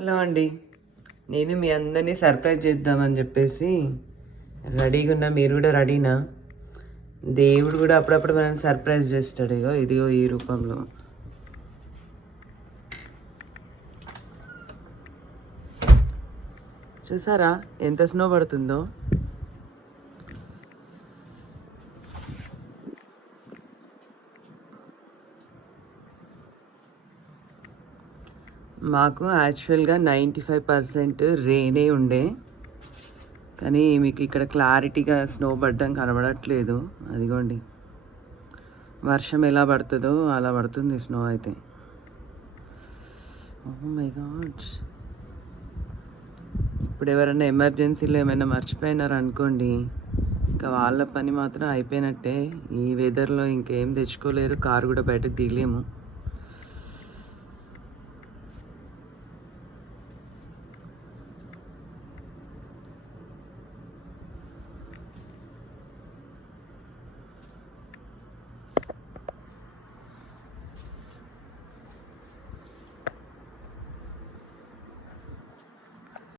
Hello అండి. నేను మీ అందరినీ సర్ప్రైజ్ చేద్దామని చెప్పేసి రెడీగా ఉన్నా. మీరు కూడా రెడీనా? దేవుడు కూడా అప్పుడప్పుడు మనం సర్ప్రైజ్ చేస్తాడు. ఇదిగో ఈ రూపంలో. చూసారా ఎంత స్నో పడుతుందో? మాకు యాక్చువల్గా 95% రెయినే ఉండే, కానీ మీకు ఇక్కడ క్లారిటీగా స్నో పడడం కనబడట్లేదు. అదిగోండి, వర్షం ఎలా పడుతుందో అలా పడుతుంది స్నో అయితే. Oh my God! ఇప్పుడు ఎవరైనా ఎమర్జెన్సీలో ఏమైనా మర్చిపోయినారు అనుకోండి, ఇంకా వాళ్ళ పని మాత్రం అయిపోయినట్టే. ఈ వెదర్లో ఇంకేం తెచ్చుకోలేరు, కారు కూడా బయటకు దిగలేము.